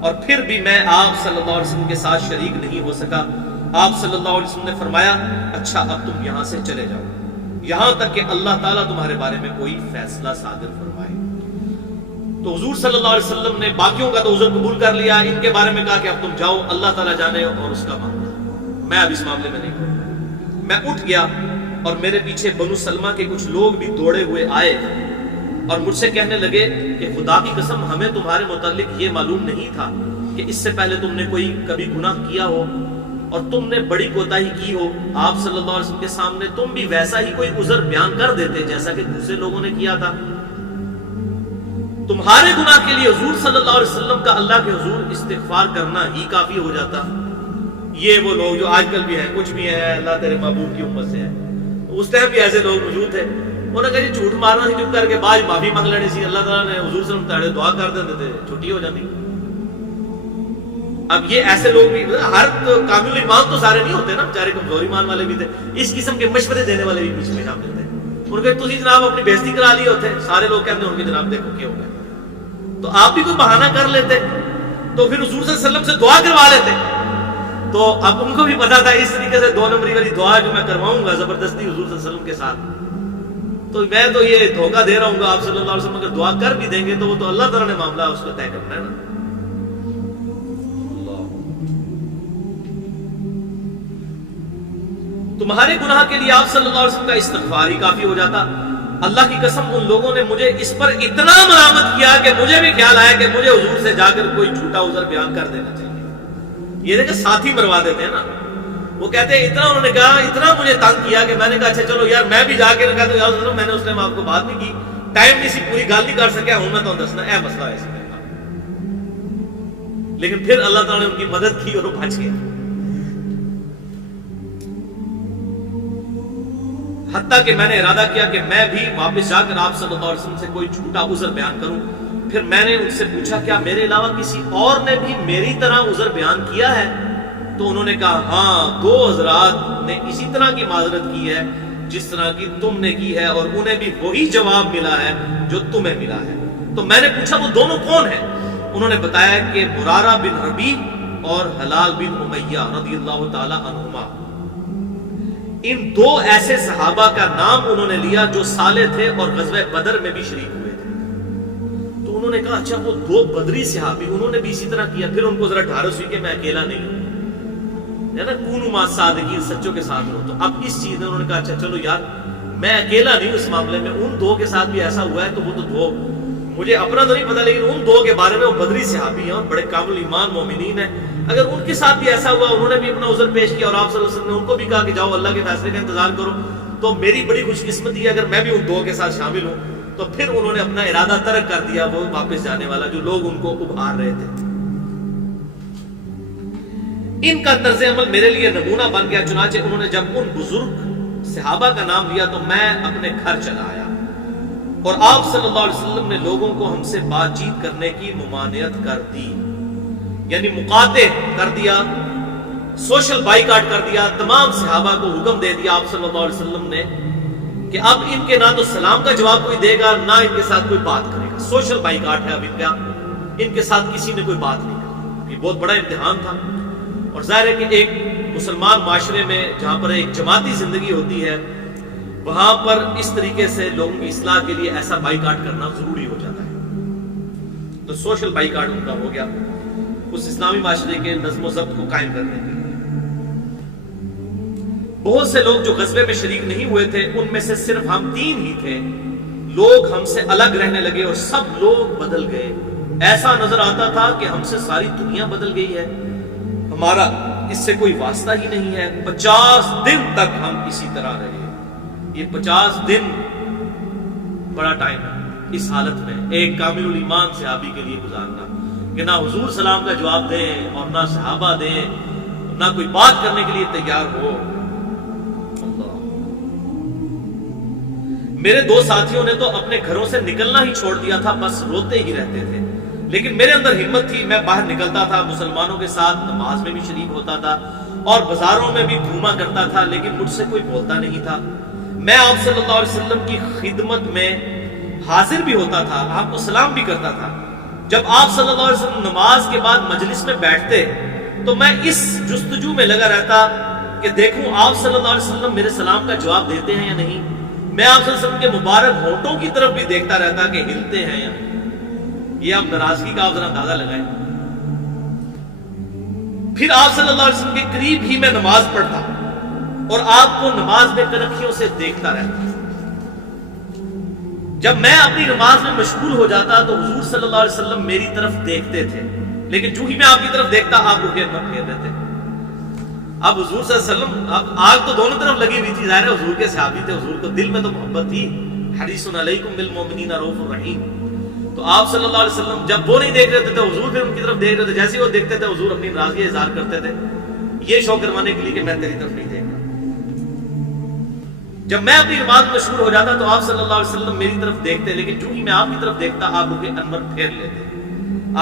اور پھر بھی میں آپ صلی اللہ علیہ وسلم کے ساتھ شریک نہیں ہو سکا۔ آپ صلی اللہ علیہ وسلم نے فرمایا اچھا اب تم یہاں سے چلے جاؤ یہاں تک کہ اللہ تعالیٰ تمہارے بارے میں کوئی فیصلہ صادر فرمائے۔ تو حضور صلی اللہ علیہ وسلم نے باقیوں کا تو عذر قبول کر لیا، ان کے بارے میں کہا کہ اب تم جاؤ، اللہ تعالیٰ جانے اور اس کا معاملہ، میں اب اس معاملے میں نہیں کروں۔ میں اٹھ گیا اور میرے پیچھے بنو سلمہ کے کچھ لوگ بھی دوڑے ہوئے آئے اور مجھ سے کہنے لگے کہ خدا کی قسم ہمیں تمہارے متعلق یہ معلوم نہیں تھا کہ اس سے پہلے تم نے کوئی کبھی گناہ کیا ہو اور تم نے بڑی کوتاہی کی ہو۔ آپ صلی اللہ علیہ وسلم کے سامنے تم بھی ویسا ہی کوئی عذر بیان کر دیتے جیسا کہ دوسرے لوگوں نے کیا تھا۔ تمہارے گناہ کے لیے حضور صلی اللہ علیہ وسلم کا اللہ کے حضور استغفار کرنا ہی کافی ہو جاتا۔ یہ وہ لوگ جو آج کل بھی ہیں، کچھ بھی ہیں اللہ تیرے محبوب کی امت سے ہیں، اس ٹائم بھی ایسے لوگ موجود تھے، انہوں نے کہا جھوٹ مارنا سی چپ کر کے بعد معافی مانگ لینی سی، اللہ تعالیٰ نے حضور صلی اللہ علیہ وسلم دعا کر دیتے تھے، چھٹی ہو جاتی۔ اب یہ ایسے لوگ بھی، ہر کامل ایمان تو سارے نہیں ہوتے نا، بیچارے کمزور ایمان والے بھی تھے، اس قسم کے مشورے دینے والے بھی بیچ میں شامل تھے۔ ان کے تسی جناب اپنی بےزتی کرا لی ہوتے، سارے لوگ کہتے ہیں ان کے جناب دیکھو کیا ہو گیا، تو آپ بھی کوئی بہانہ کر لیتے تو پھر حضور صلی اللہ علیہ وسلم سے دعا کروا لیتے۔ تو اب ان کو بھی پتا تھا اس طریقے سے 2 نمبری والی دعا جو میں کرواؤں گا زبردستی حضور صلی اللہ علیہ وسلم کے ساتھ، تو میں تو یہ دھوکہ دے رہا ہوں گا، آپ صلی اللہ علیہ وسلم اگر دعا کر بھی دیں گے تو وہ تو اللہ تعالیٰ نے معاملہ اس کو طے کرنا ہے نا۔ تمہارے گناہ کے لیے آپ صلی اللہ علیہ وسلم کا استغفار ہی کافی ہو جاتا۔ اللہ کی قسم ان لوگوں نے مجھے اس پر اتنا ملامت کیا کہ مجھے بھی خیال آیا کہ مجھے حضور سے جا کر کوئی جھوٹا عذر بیان کر دینا چاہیے۔ یہ دیکھیں ساتھی مروا دیتے ہیں نا، وہ کہتے ہیں اتنا انہوں نے کہا، اتنا مجھے تنگ کیا کہ میں نے کہا اچھا چلو یار میں بھی جا کے کہا تو یار میں نے اس ٹائم آپ کو بات نہیں کی، ٹائم نہیں سی، پوری گل نہیں کر سکیا، ہوں میں تو دسنا اے مسئلہ ہے اس میں، لیکن پھر اللہ تعالیٰ نے ان کی مدد کی اور وہ بچ گئے۔ حتیٰ کہ میں نے ارادہ کیا کہ میں بھی واپس جا کر آپ صلی اللہ علیہ وسلم سے کوئی جھوٹا عذر بیان کروں۔ پھر میں نے ان سے پوچھا کیا میرے علاوہ کسی اور نے بھی میری طرح عذر بیان کیا ہے؟ تو انہوں نے کہا ہاں 2 حضرات نے اسی طرح کی معذرت کی ہے جس طرح کی تم نے کی ہے، اور انہیں بھی وہی جواب ملا ہے جو تمہیں ملا ہے۔ تو میں نے پوچھا وہ دونوں کون ہیں؟ انہوں نے بتایا کہ مرارہ بن ربیع اور حلال بن امیہ رضی اللہ تعالی عنہما، ان دو ایسے صحابہ کا نام انہوں نے لیا جو سالے تھے اور غزوہ بدر میں بھی شریک ہوئے تھے۔ تو انہوں نے کہا اچھا وہ دو بدری صحابی، انہوں نے بھی اسی طرح کیا۔ پھر ان کو ذرا ڈھارس ہوئی کہ میں اکیلا نہیں ہوں، ہے نا، کونوا مع الصادقین، سچوں کے ساتھ رہو۔ تو اب اس چیز نے انہوں نے کہا اچھا چلو یار میں اکیلا نہیں ہوں اس معاملے میں، ان دو کے ساتھ بھی ایسا ہوا ہے تو وہ تو دو، مجھے اپنا تو نہیں پتا لیکن ان دو کے بارے میں وہ بدری صحابی ہیں اور بڑے کامل ایمان مومنین ہیں، اگر ان کے ساتھ بھی ایسا ہوا، انہوں نے بھی اپنا عذر پیش کیا اور آپ صلی اللہ علیہ وسلم نے ان کو بھی کہا کہ جاؤ اللہ کے فیصلے کا انتظار کرو، تو میری بڑی خوش قسمتی ہے اگر میں بھی ان دو کے ساتھ شامل ہوں۔ تو پھر انہوں نے اپنا ارادہ ترک کر دیا، وہ واپس جانے والا جو لوگ ان کو ابھار رہے تھے۔ ان کا طرز عمل میرے لیے نمونہ بن گیا، چنانچہ انہوں نے جب ان بزرگ صحابہ کا نام لیا تو میں اپنے گھر چلا آیا اور آپ صلی اللہ علیہ وسلم نے لوگوں کو ہم سے بات چیت کرنے کی ممانعت کر دی، یعنی مقاطع کر دیا، سوشل بائیکاٹ کر دیا، تمام صحابہ کو حکم دے دیا آپ صلی اللہ علیہ وسلم نے کہ اب ان کے نہ تو سلام کا جواب کوئی دے گا، نہ ان کے ساتھ کوئی بات کرے گا۔ سوشل بائیکاٹ ہے اب ان کا، ان کے ساتھ کسی نے کوئی بات نہیں کی۔ یہ بہت بڑا امتحان تھا، اور ظاہر ہے کہ ایک مسلمان معاشرے میں جہاں پر ایک جماعتی زندگی ہوتی ہے وہاں پر اس طریقے سے لوگوں کی اصلاح کے لیے ایسا بائیکاٹ کرنا ضروری ہو جاتا ہے۔ تو سوشل بائیکاٹ ان کا ہو گیا اس اسلامی معاشرے کے نظم و ضبط کو قائم کرنے کے لیے۔ بہت سے لوگ جو غزوے میں شریک نہیں ہوئے تھے ان میں سے صرف ہم 3 ہی تھے، لوگ ہم سے الگ رہنے لگے اور سب لوگ بدل گئے، ایسا نظر آتا تھا کہ ہم سے ساری دنیا بدل گئی ہے، ہمارا اس سے کوئی واسطہ ہی نہیں ہے۔ 50 دن تک ہم اسی طرح رہے۔ یہ 50 دن بڑا ٹائم ہے اس حالت میں ایک کامل الایمان صحابی کے لیے گزارنا، کہ نہ حضور سلام کا جواب دیں اور نہ صحابہ دیں، نہ کوئی بات کرنے کے لیے تیار ہو۔ اللہ، میرے 2 ساتھیوں نے تو اپنے گھروں سے نکلنا ہی چھوڑ دیا تھا، بس روتے ہی رہتے تھے، لیکن میرے اندر ہمت تھی، میں باہر نکلتا تھا، مسلمانوں کے ساتھ نماز میں بھی شریک ہوتا تھا اور بازاروں میں بھی گھوما کرتا تھا، لیکن مجھ سے کوئی بولتا نہیں تھا۔ میں آپ صلی اللہ علیہ وسلم کی خدمت میں حاضر بھی ہوتا تھا، آپ کو سلام بھی کرتا تھا۔ جب آپ صلی اللہ علیہ وسلم نماز کے بعد مجلس میں بیٹھتے تو میں اس جستجو میں لگا رہتا کہ دیکھوں آپ صلی اللہ علیہ وسلم میرے سلام کا جواب دیتے ہیں یا نہیں۔ میں آپ صلی اللہ علیہ وسلم کے مبارک ہونٹوں کی طرف بھی دیکھتا رہتا کہ ہلتے ہیں یا نہیں۔ یہ آپ ناراضگی کا آپ ذرا اندازہ لگائیں۔ پھر آپ صلی اللہ علیہ وسلم کے قریب ہی میں نماز پڑھتا اور آپ کو نماز میں کنکھیوں سے دیکھتا رہتا۔ جب میں اپنی نماز میں مشغول ہو جاتا تو حضور صلی اللہ علیہ وسلم میری طرف دیکھتے تھے، لیکن جو ہی میں آپ کی طرف دیکھتا آپ رخ نہ پھیر دیتے۔ اب حضور صلی اللہ علیہ وسلم، اب آگ تو دونوں طرف لگی ہوئی تھی، ظاہر ہے حضور کے صحابی تھے، حضور کو دل میں تو محبت تھی، حریص علیکم بالمؤمنین رؤوف الرحیم۔ تو آپ صلی اللہ علیہ وسلم جب وہ نہیں دیکھ رہے تھے تو حضور پھر ان کی طرف دیکھ رہے تھے، جیسے وہ دیکھتے تھے حضور اپنی ناراضگی اظہار کرتے تھے، یہ شو کروانے کے لیے کہ میں تیری طرف نہیں دیکھ رہا۔ جب میں اپنی نماز میں مشغول ہو جاتا تو آپ صلی اللہ علیہ وسلم میری طرف دیکھتے، لیکن جو ہی میں آپ کی طرف دیکھتا آپ رخ انور پھیر لیتے۔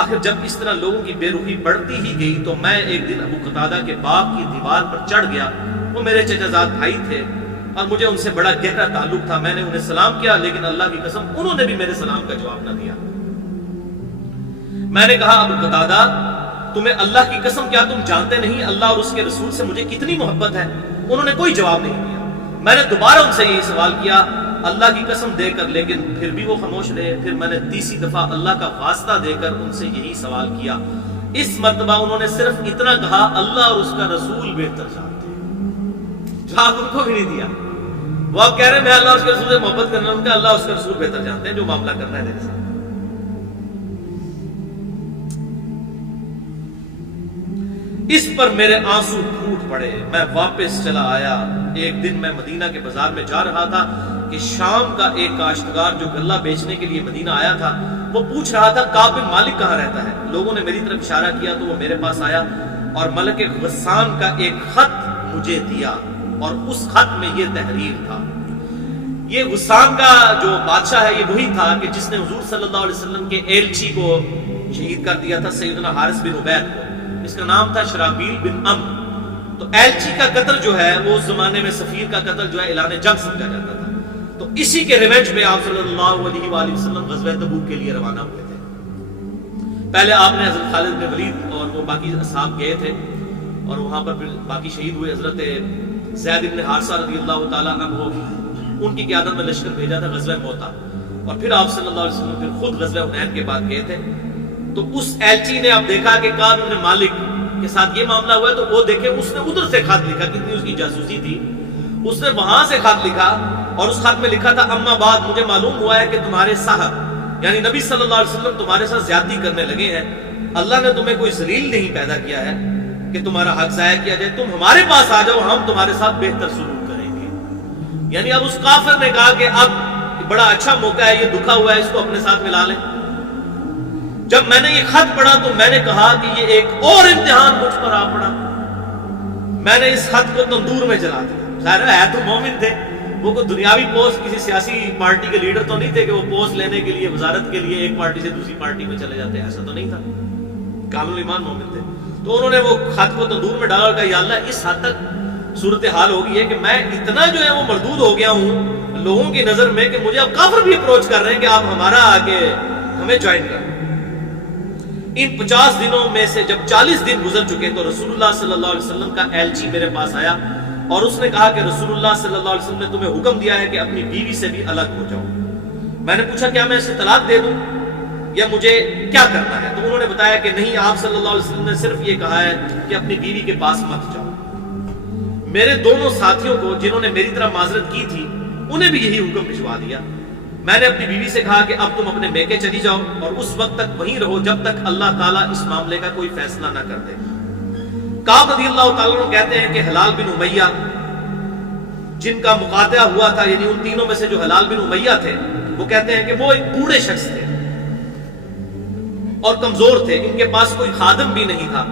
آخر جب اس طرح لوگوں کی بے رخی بڑھتی ہی گئی تو میں ایک دن ابو قتادہ کے باغ کی دیوار پر چڑھ گیا، وہ میرے چچا زاد بھائی تھے اور مجھے ان سے بڑا گہرا تعلق تھا۔ میں نے انہیں سلام کیا، لیکن اللہ کی قسم انہوں نے بھی میرے سلام کا جواب نہ دیا۔ میں نے کہا ابو قتادہ تمہیں اللہ کی قسم کیا تم جانتے نہیں اللہ اور اس کے رسول سے مجھے کتنی محبت ہے؟ انہوں نے کوئی جواب نہیں دیا۔ میں نے دوبارہ ان سے یہی سوال کیا اللہ کی قسم دے کر، لیکن پھر بھی وہ خاموش رہے۔ پھر میں نے تیسری دفعہ اللہ کا واسطہ دے کر ان سے یہی سوال کیا۔ اس مرتبہ انہوں نے صرف اتنا کہا اللہ اور اس کا رسول بہتر جانتے ہیں۔ جواب ان کو بھی نہیں دیا۔ وہ اب کہہ رہے ہیں میں اللہ اور اس کے رسول سے محبت کرنا، ان کا اللہ اور اس کا رسول بہتر جانتے ہیں جو معاملہ کرنا ہے میرے ساتھ۔ اس پر میرے آنسو پھوٹ پڑے، میں واپس چلا آیا۔ ایک دن میں مدینہ کے بازار میں جا رہا تھا کہ شام کا ایک کاشتکار جو غلہ بیچنے کے لیے مدینہ آیا تھا وہ پوچھ رہا تھا کعب بن مالک کہاں رہتا ہے؟ لوگوں نے میری طرف اشارہ کیا تو وہ میرے پاس آیا اور ملک غسان کا ایک خط مجھے دیا، اور اس خط میں یہ تحریر تھا۔ یہ غسان کا جو بادشاہ ہے یہ وہی تھا کہ جس نے حضور صلی اللہ علیہ وسلم کے ایلچی کو شہید کر دیا تھا، سیدنا حارث بن عبید کو۔ اس کا نام تھا شرابیل بن عمرو۔ تو ایلچی کا قتل جو ہے وہ اس زمانے میں سفیر کا قتل جو ہے اعلان جنگ سمجھا جاتا تھا۔ تو اسی کے ریونج میں آپ صلی اللہ علیہ وآلہ وسلم غزوہ تبوک کے لیے روانہ ہوئے تھے. پہلے آپ نے حضرت خالد بن ولید اور وہ باقی اصحاب گئے تھے اور وہاں پر باقی شہید ہوئے. حضرت زید بن حارثہ رضی اللہ تعالیٰ عنہ ان کی قیادت میں لشکر بھیجا تھا غزوہ موتا, اور پھر آپ صلی اللہ علیہ وسلم پھر خود غزوہ حنین کے بعد گئے تھے. تو اس ایلچی نے اب دیکھا کہ کعب بن مالک کے ساتھ یہ معاملہ ہوا ہے, تو وہ دیکھے اس نے ادھر سے خط لکھا, کتنی اس کی جاسوسی تھی, اس نے وہاں سے خط لکھا اور اس خط میں لکھا تھا اما بعد مجھے معلوم ہوا ہے کہ تمہارے صاحب یعنی نبی صلی اللہ علیہ وسلم تمہارے ساتھ زیادتی کرنے لگے ہیں. اللہ نے تمہیں کوئی ذلیل نہیں پیدا کیا ہے کہ تمہارا حق ضائع کیا جائے, تم ہمارے پاس آ جاؤ, ہم تمہارے ساتھ بہتر سلوک کریں گے. یعنی اب اس کافر نے کہا کہ اب بڑا اچھا موقع ہے, یہ دکھا ہوا ہے, اس کو اپنے ساتھ ملا لیں. جب میں نے یہ خط پڑھا تو میں نے کہا کہ یہ ایک اور امتحان مجھ پر آ پڑا. میں نے اس خط کو تندور میں جلا دیا. ظاہر ہے تو مومن تھے, وہ کوئی دنیاوی پوسٹ کسی سیاسی پارٹی کے لیڈر تو نہیں تھے کہ وہ پوسٹ لینے کے لیے وزارت کے لیے ایک پارٹی سے دوسری پارٹی میں چلے جاتے, ایسا تو نہیں تھا. کامل ایمان مومن تھے. تو انہوں نے وہ خط کو تندور میں ڈالا اور کہا یا اللہ اس حد تک صورتحال ہو گئی ہے کہ میں اتنا جو ہے وہ مردود ہو گیا ہوں لوگوں کی نظر میں کہ مجھے اب کافر بھی اپروچ کر رہے ہیں کہ آپ ہمارا آگے ہمیں جوائن کر. ان 50 دنوں میں سے جب 40 دن گزر چکے تو رسول اللہ صلی اللہ علیہ وسلم کا ایلچی میرے پاس آیا اور اس نے کہا کہ رسول اللہ صلی اللہ علیہ وسلم نے تمہیں حکم دیا ہے کہ اپنی بیوی سے بھی الگ ہو جاؤ. میں نے پوچھا کیا میں اسے طلاق دے دوں یا مجھے کیا کرنا ہے؟ تو انہوں نے بتایا کہ نہیں, آپ صلی اللہ علیہ وسلم نے صرف یہ کہا ہے کہ اپنی بیوی کے پاس مت جاؤ. میرے دونوں ساتھیوں کو جنہوں نے میری طرح معذرت کی تھی انہیں بھی یہی حکم بھجوا دیا. میں نے اپنی بیوی سے کہا کہ اب تم اپنے میکے چلی جاؤ اور اس وقت تک وہیں رہو جب تک اللہ تعالیٰ اس معاملے کا کوئی فیصلہ نہ کر دے. کعب رضی اللہ تعالیٰ عنہ کہتے ہیں کہ حلال بن امیہ جن کا مقاطعہ ہوا تھا, یعنی ان تینوں میں سے جو حلال بن امیہ تھے, وہ کہتے ہیں کہ وہ ایک بوڑھے شخص تھے اور کمزور تھے, ان کے پاس کوئی خادم بھی نہیں تھا.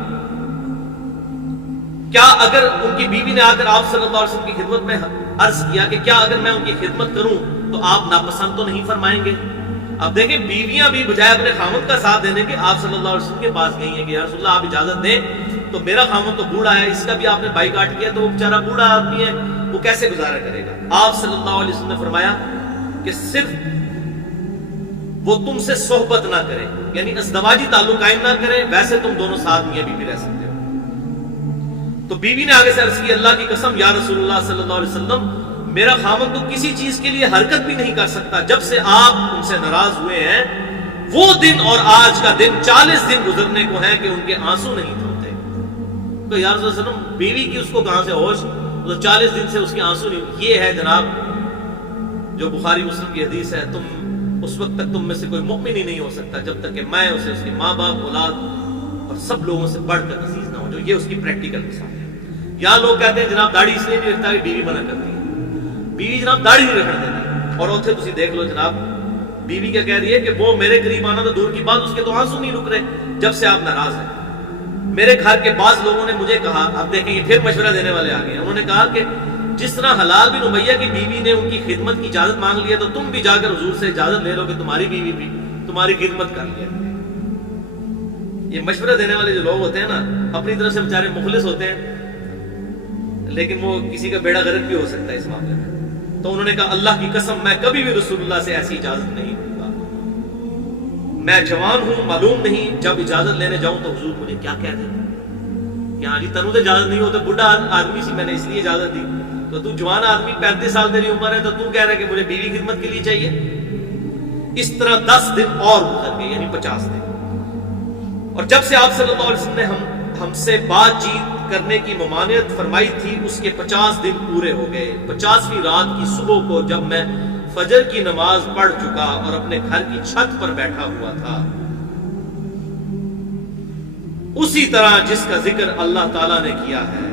کیا اگر ان کی بیوی نے آ کر آپ صلی اللہ علیہ وسلم کی خدمت میں عرض کیا کہ کیا اگر میں ان کی خدمت کروں تو آپ ناپسند تو نہیں فرمائیں گے؟ اب دیکھیں بیویاں بھی بجائے اپنے خامد کا ساتھ دینے کے آپ صلی اللہ علیہ وسلم کے پاس گئی ہیں کہ یا رسول اللہ آپ اجازت دیں, تو میرا خامد تو بوڑھا ہے, اس کا بھی آپ نے بائی کاٹ کیا, تو وہ بیچارہ بوڑھا آدمی ہے, وہ کیسے گزارا کرے گا؟ آپ صلی اللہ علیہ وسلم نے فرمایا کہ صرف وہ تم سے صحبت نہ کرے, یعنی ازدواجی تعلق قائم نہ کرے, ویسے تم دونوں ساتھ میاں بیوی رہ سکتے ہو. تو بیوی نے آگے سے عرض کی اللہ کی قسم یا رسول اللہ صلی اللہ علیہ وسلم میرا خامد تو کسی چیز کے لیے حرکت بھی نہیں کر سکتا جب سے آپ ان سے ناراض ہوئے ہیں. وہ دن اور آج کا دن 40 دن گزرنے کو ہیں کہ ان کے آنسو نہیں تھمتے. تو یا رسول اللہ صلی اللہ علیہ وسلم بیوی کی اس کو کہاں سے ہوش, تو 40 دن سے اس کے آنسو نہیں. یہ ہے جناب جو بخاری مسلم کی حدیث ہے, تم اس وقت تک تم میں سے کوئی مومن ہی نہیں ہو سکتا جب تک کہ میں اسے اس کے ماں باپ اولاد اور سب لوگوں سے بڑھ کر عزیز نہ ہو. جو یہ اس کی پریکٹیکل مثال ہے. یہاں لوگ کہتے ہیں جناب داڑھی اس لیے نہیں رکھتا کہ بیوی منع کرتی ہے. بیوی جناب داڑھی نہیں رکھنے دیتی, اور اتنے تسی دیکھ لو جناب بیوی کیا کہہ رہی ہے کہ وہ میرے قریب آنا تو دور کی بات, اس کے تو آنسو نہیں رک رہے جب سے آپ ناراض ہیں. میرے گھر کے بعض لوگوں نے مجھے کہا, اب دیکھیں یہ پھر مشورہ دینے والے آ گئے, انہوں نے کہا کہ جس طرح حلال بن امیہ کی بیوی نے ان کی خدمت کی اجازت مانگ لی ہے تو تم بھی جا کر حضور سے اجازت لے لو کہ تمہاری بیوی بھی تمہاری خدمت کر لے. یہ مشورہ دینے والے جو لوگ ہوتے ہیں نا, اپنی طرف سے بیچارے مخلص ہوتے ہیں لیکن وہ کسی کا بیڑا غرق بھی ہو سکتا ہے اس معاملے میں. تو انہوں نے کہا اللہ کی قسم میں کبھی بھی رسول اللہ سے ایسی اجازت نہیں دوں گا. میں جوان ہوں, معلوم نہیں جب اجازت لینے جاؤں تو حضور مجھے کیا کہہ دیں کہ ہاں جی تنو تو اجازت نہیں ہوتا, بڑھا آدمی سی میں نے اس لیے اجازت دی, تو جوان آدمی 35 سال تیری عمر ہے تو کہہ رہا ہے کہ مجھے بیوی خدمت کے لیے چاہیے. اس طرح 10 دن اور گزر گئے, یعنی 50 دن. اور جب سے آپ صلی اللہ علیہ وسلم نے ہم سے بات چیت کرنے کی ممانعت فرمائی تھی اس کے 50 دن پورے ہو گئے. 50ویں رات کی صبح کو جب میں فجر کی نماز پڑھ چکا اور اپنے گھر کی چھت پر بیٹھا ہوا تھا, اسی طرح جس کا ذکر اللہ تعالیٰ نے کیا ہے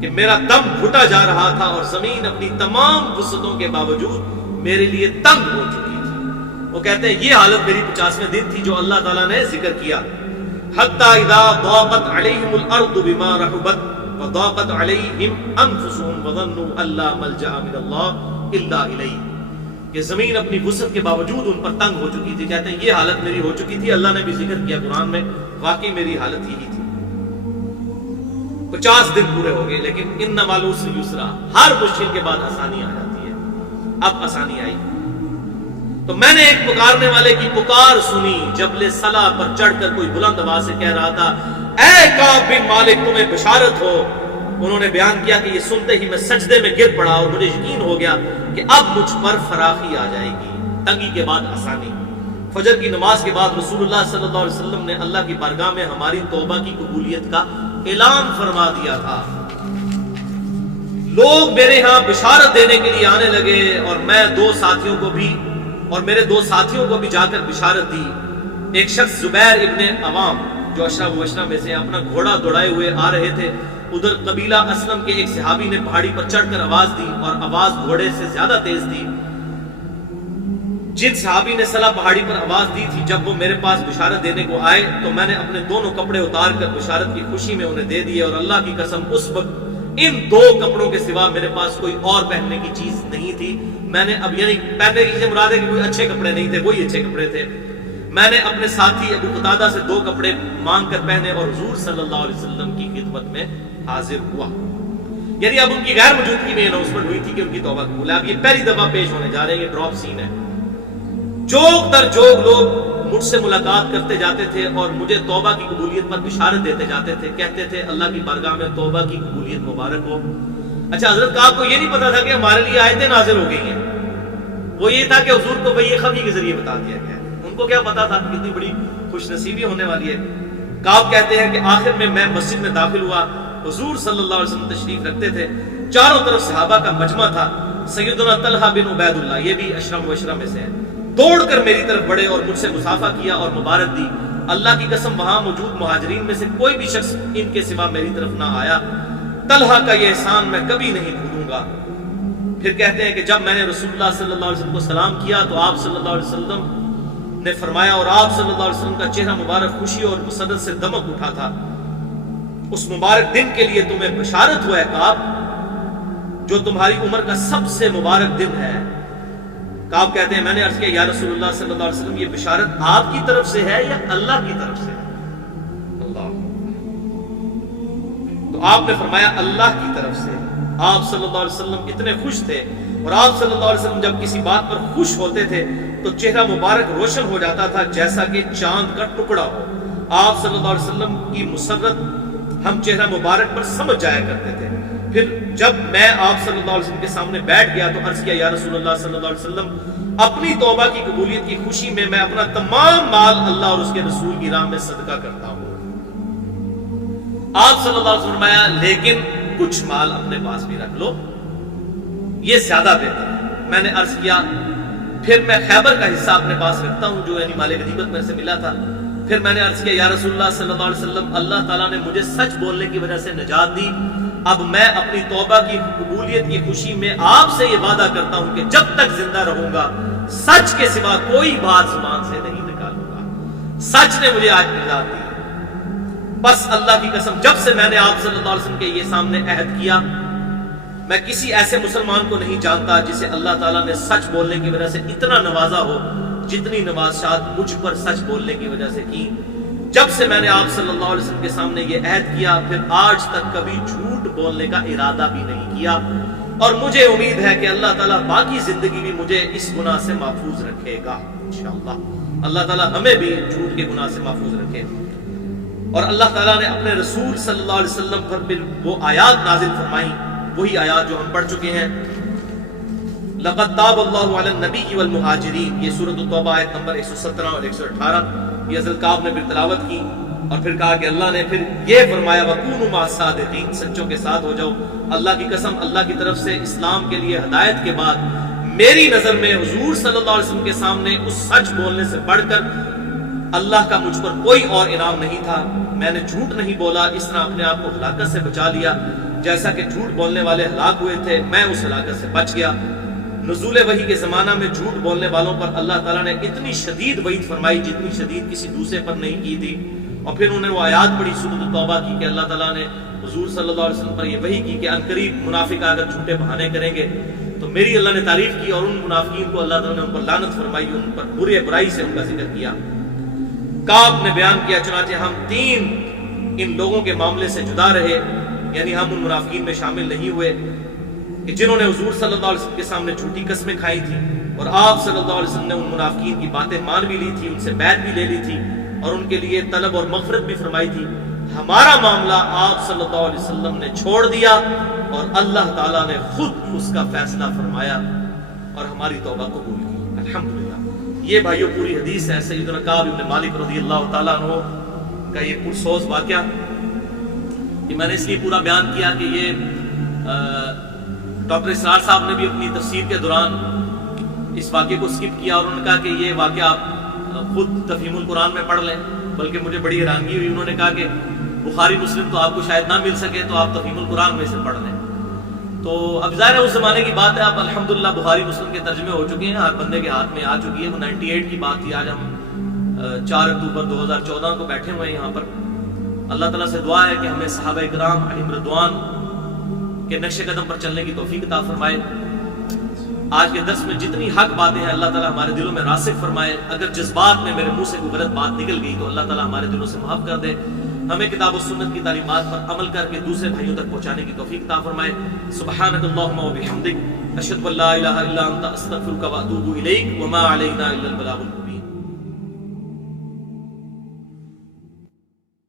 کہ میرا دم گھٹا جا رہا تھا اور زمین اپنی تمام وسعتوں کے باوجود میرے لیے تنگ ہو چکی تھی. وہ کہتے ہیں یہ حالت میری 50ویں دن تھی جو اللہ تعالیٰ نے ذکر کیا. حتی اذا ضاقت علیہم الارض بما رحبت وضاقت علیہم انفسهم وظنوا ان لا ملجأ من اللہ الا الیہ, کہ زمین اپنی وسعت کے باوجود ان پر تنگ ہو چکی تھی. کہتے ہیں یہ حالت میری ہو چکی تھی, اللہ نے بھی ذکر کیا قرآن میں, واقعی میری حالت یہی تھی. 50 دن پورے ہو گئے, لیکن ان مع العسر یسرا, ہر مشکل کے بعد آسانی آ جاتی ہے. اب آسانی آئی. تو میں نے ایک پکارنے والے کی پکار سنی. جبل صلا پر چڑھ کر کوئی بلند آواز سے کہہ رہا تھا اے کعب بن مالک تمہیں بشارت ہو. انہوں نے بیان کیا کہ یہ سنتے ہی میں سجدے میں گر پڑا اور مجھے یقین ہو گیا کہ اب مجھ پر فراخی آ جائے گی, تنگی کے بعد آسانی. فجر کی نماز کے بعد رسول اللہ صلی اللہ علیہ وسلم نے اللہ کی بارگاہ میں ہماری توبہ کی قبولیت کا اعلان فرما دیا تھا. لوگ میرے ہاں بشارت دینے کے لیے آنے لگے اور میں میرے دو ساتھیوں کو بھی جا کر بشارت دی. ایک شخص زبیر ابن عوام جو اشرا مبشرہ میں سے اپنا گھوڑا دوڑائے ہوئے آ رہے تھے. ادھر قبیلہ اسلم کے ایک صحابی نے پہاڑی پر چڑھ کر آواز دی اور آواز گھوڑے سے زیادہ تیز تھی. جن صحابی نے صلا پہاڑی پر آواز دی تھی جب وہ میرے پاس بشارت دینے کو آئے تو میں نے اپنے دونوں کپڑے اتار کر بشارت کی خوشی میں انہیں دے دیے. اور اللہ کی قسم اس وقت ان دو کپڑوں کے سوا میرے پاس کوئی اور پہننے کی چیز نہیں تھی. میں نے اب یعنی پہننے کی مراد ہے کہ کوئی اچھے کپڑے نہیں تھے, وہی اچھے کپڑے تھے. میں نے اپنے ساتھی ابو قتادہ سے 2 کپڑے مانگ کر پہنے اور حضور صلی اللہ علیہ وسلم کی خدمت میں حاضر ہوا. یعنی اب ان کی غیر موجودگی میں اناؤنسمنٹ ہوئی تھی کہ ان کی توبہ قبول ہے. اب یہ پہلی دفعہ پیش ہونے جا رہے ہیں, یہ ڈراپ سین ہے. جوگ در جوگ لوگ مجھ سے ملاقات کرتے جاتے تھے اور مجھے توبہ کی قبولیت پر بشارت دیتے جاتے تھے. کہتے تھے اللہ کی بارگاہ میں توبہ کی قبولیت مبارک ہو. اچھا حضرت آپ کو یہ نہیں پتا تھا کہ ہمارے لیے آیتیں نازل ہو گئی ہیں. وہ یہ تھا کہ حضور کو وحی خفی کے ذریعے بتا دیا گیا. ان کو کیا پتا تھا کتنی بڑی خوش نصیبی ہونے والی ہے. کعب کہتے ہیں کہ آخر میں مسجد میں داخل ہوا. حضور صلی اللہ علیہ وسلم تشریف رکھتے تھے. چاروں طرف صحابہ کا مجمع تھا. سیدنا طلحہ بن عبید اللہ, یہ بھی اشرا مبشرہ میں سے ہے, دوڑ کر میری طرف بڑھے اور مجھ سے مصافحہ کیا اور مبارک دی. اللہ کی قسم وہاں موجود مہاجرین میں سے کوئی بھی شخص ان کے سوا میری طرف نہ آیا. طلحہ کا یہ احسان میں کبھی نہیں بھولوں گا. پھر کہتے ہیں کہ جب میں نے رسول اللہ صلی اللہ علیہ وسلم کو سلام کیا تو آپ صلی اللہ علیہ وسلم نے فرمایا اور آپ صلی اللہ علیہ وسلم کا چہرہ مبارک خوشی اور مسرت سے دمک اٹھا تھا. اس مبارک دن کے لیے تمہیں بشارت ہوا ہے کعب, جو تمہاری عمر کا سب سے مبارک دن ہے. کعب کہتے ہیں میں نے عرض کیا یا رسول اللہ صلی اللہ علیہ وسلم یہ بشارت آپ کی طرف سے ہے یا اللہ کی طرف سے؟ اللہ. تو آپ نے فرمایا اللہ کی طرف سے. آپ صلی اللہ علیہ وسلم اتنے خوش تھے اور آپ صلی اللہ علیہ وسلم جب کسی بات پر خوش ہوتے تھے تو چہرہ مبارک روشن ہو جاتا تھا جیسا کہ چاند کا ٹکڑا ہو. آپ صلی اللہ علیہ وسلم کی مسرت ہم چہرہ مبارک پر سمجھ جایا کرتے تھے. پھر جب میں آپ صلی اللہ علیہ وسلم کے سامنے بیٹھ گیا تو عرض کیا یا رسول اللہ صلی اللہ علیہ وسلم اپنی توبہ کی قبولیت کی خوشی میں اپنا تمام مال اللہ اور اس کے رسول کی راہ میں صدقہ کرتا ہوں. آپ صلی اللہ علیہ وسلم فرمایا لیکن کچھ مال اپنے پاس بھی رکھ لو, یہ زیادہ بہتر ہے. میں نے عرض کیا پھر میں خیبر کا حصہ اپنے پاس رکھتا ہوں جو یعنی مال غنیمت میں سے ملا تھا. پھر میں نے عرض کیا یا رسول اللہ صلی اللہ علیہ وسلم اللہ تعالیٰ نے مجھے سچ بولنے کی وجہ سے نجات دی. اب میں اپنی توبہ کی قبولیت کی خوشی میں آپ سے یہ وعدہ کرتا ہوں کہ جب تک زندہ رہوں گا سچ کے سوا کوئی بات زبان سے نہیں نکالوں گا. سچ نے مجھے آج نجات دی. بس اللہ کی قسم جب سے میں نے آپ صلی اللہ علیہ وسلم کے یہ سامنے عہد کیا میں کسی ایسے مسلمان کو نہیں جانتا جسے اللہ تعالیٰ نے سچ بولنے کی وجہ سے اتنا نوازا ہو جتنی نوازشات مجھ پر سچ بولنے کی وجہ سے کی. جب سے میں نے آپ صلی اللہ علیہ وسلم کے سامنے یہ عہد کیا پھر آج تک کبھی جھوٹ بولنے کا ارادہ بھی نہیں کیا. اور مجھے امید ہے کہ اللہ تعالیٰ باقی زندگی بھی مجھے اس گناہ سے محفوظ رکھے گا انشاءاللہ. اللہ تعالیٰ ہمیں بھی جھوٹ کے گناہ سے محفوظ رکھے. اور اللہ تعالیٰ نے اپنے رسول صلی اللہ علیہ وسلم پر پھر وہ آیات نازل فرمائیں, وہی آیات جو ہم پڑھ چکے ہیں. لقد تاب اللہ علی النبی والمہاجرین, یہ سورۃ التوبہ آیت نمبر 117 اور 118. یہ حضرت کعب نے پھر تلاوت کی اور پھر کہا کہ اللہ نے پھر یہ فرمایا وَكُونُوا مَعَ الصَّادِقِينَ, سچوں کے ساتھ ہو جاؤ. اللہ کی قسم اللہ کی طرف سے اسلام کے لیے ہدایت کے بعد میری نظر میں حضور صلی اللہ علیہ وسلم کے سامنے اس سچ بولنے سے بڑھ کر اللہ کا مجھ پر کوئی اور انعام نہیں تھا. میں نے جھوٹ نہیں بولا, اس طرح اپنے آپ کو ہلاکت سے بچا لیا. جیسا کہ جھوٹ بولنے والے ہلاک ہوئے تھے میں اس ہلاکت سے بچ گیا. نزول وحی کے زمانہ میں جھوٹ بولنے والوں پر اللہ تعالیٰ نے اتنی شدید وعید فرمائی جتنی شدید کسی دوسرے پر نہیں کی تھی. اور پھر انہوں نے وہ آیات پڑھی سورۃ التوبہ کی کہ اللہ تعالیٰ نے حضور صلی اللہ علیہ وسلم پر یہ وحی کی کہ عنقریب منافق اگر جھوٹے بہانے کریں گے تو میری اللہ نے تعریف کی اور ان منافقین کو اللہ تعالیٰ نے ان پر لعنت فرمائی, ان پر برے برائی سے ان کا ذکر کیا. کعب نے بیان کیا چنانچہ ہم 3 ان لوگوں کے معاملے سے جدا رہے, یعنی ہم ان منافقین میں شامل نہیں ہوئے. کہ جنہوں نے حضور صلی اللہ علیہ وسلم کے سامنے جھوٹی قسمیں کھائی تھیں اور آپ صلی اللہ علیہ وسلم نے ان منافقین کی باتیں مان بھی لی تھی، ان سے بیعت بھی لے لی تھی اور ان کے لیے طلب اور مغفرت بھی فرمائی تھی، ہمارا معاملہ آپ صلی اللہ علیہ وسلم نے چھوڑ دیا اور اللہ تعالیٰ نے خود اس کا فیصلہ فرمایا اور ہماری توبہ قبول کی، الحمدللہ۔ یہ بھائیوں پوری حدیث ہے سیدنا کعب بن مالک رضی اللہ تعالیٰ عنہ کا یہ پرسوز واقعہ کہ میں نے اس لیے پورا بیان کیا کہ یہ ڈاکٹر اسرار صاحب نے بھی اپنی تفسیر کے دوران اس واقعے کو سکپ کیا اور انہوں نے کہا کہ یہ واقعہ آپ خود تفہیم القرآن میں پڑھ لیں، بلکہ مجھے بڑی حیرانگی ہوئی، انہوں نے کہا کہ بخاری مسلم تو آپ کو شاید نہ مل سکے تو آپ تفہیم القرآن میں سے پڑھ لیں۔ تو اب ظاہر ہے اس زمانے کی بات ہے، اب الحمدللہ بخاری مسلم کے ترجمے ہو چکے ہیں، ہر بندے کے ہاتھ میں آ چکی ہے، وہ 98 کی بات تھی، آج ہم 4 اکتوبر 2014 کو بیٹھے ہوئے ہیں یہاں پر۔ اللہ تعالیٰ سے دعا ہے کہ ہمیں صحابہ کرام علیہم رضوان کے نقش قدم پر چلنے کی توفیق عطا فرمائے۔ آج کے درس میں جتنی حق باتیں ہیں اللہ تعالیٰ ہمارے دلوں میں راسخ فرمائے، اگر جذبات میں میرے منہ سے کوئی غلط بات نکل گئی تو اللہ تعالیٰ ہمارے دلوں سے معاف کر دے، ہمیں کتاب و سنت کی تعلیمات پر عمل کر کے دوسرے بھائیوں تک پہنچانے کی توفیق عطا فرمائے۔ سبحانک اللہم و بحمدک، اشہد ان لا الہ الا انت، استغفرک و اتوب الیک، وما علینا الا البلاغ۔